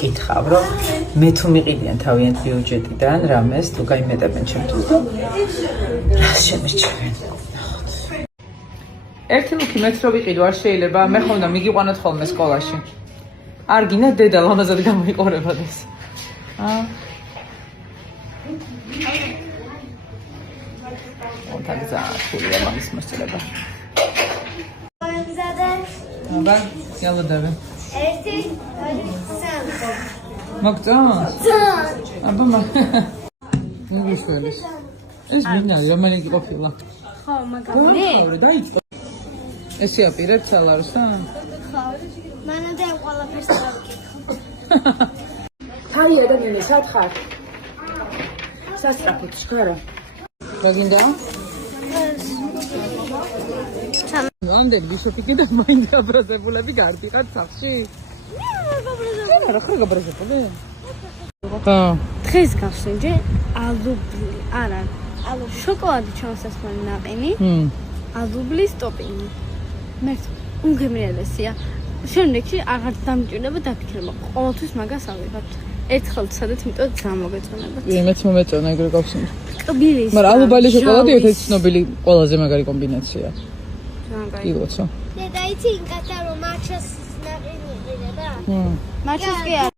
კითხავ, რომ მე თუ მიყიდიან თავიანთ ბიუჯეტიდან რამეს, თუ გაიმეტებენ ჩემთვის და რას შემეჩვენ. ერთი ლუკი მეც რო ვიყიდო, არ შეიძლება, მე ხომ და მიგიყვანოთ ხოლმე სკოლაში. არ გინდა დედა ლამაზად გამოიყურებოდეს. თაგზა ხულია მაგის მოსწრება. აბა, ялოდავე. ერთი, სამი. მოგწონს? აბა, მოგიშველის. ეს მინდა რომელი ყოფილა? ხო, მაგარი. დაიწყო. ესე აპირებ სალაროსა? ხო. მანამდე ყველაფერს დავკითხო. თავი ადამიანი სათხარ. სასტრაფით შეხარა. რა გინდა? ამდენ ბიშოპიკი და მაინდა აბრაზებულები გარდიყარ სახში? რა ხარ გაბრაზებული? დღეს გავსინჯე ალუბლი, არა, შოკოლადი ჩამოსასმელი ნაყინი, ალუბლის ტოპინგი. მერც უნგემრიელესია. შემდეგში აღარ დამჭირდება დაფიქრება. ყოველთვის მაგას ავიღებთ. ერთხელ ცადეთ, იმიტომ გამოგეწონებათ. მეც მომეწონა ეგრე გავსინჯე. კბილის. მაგრამ ალუბალი შოკოლადი ერთ-ერთი ცნობილი ყველაზე მაგარი კომბინაცია. ილოცო. დედა იცი ინკათა რომ მაჩას ნაყინი იყიდა? მაჩას კი არა.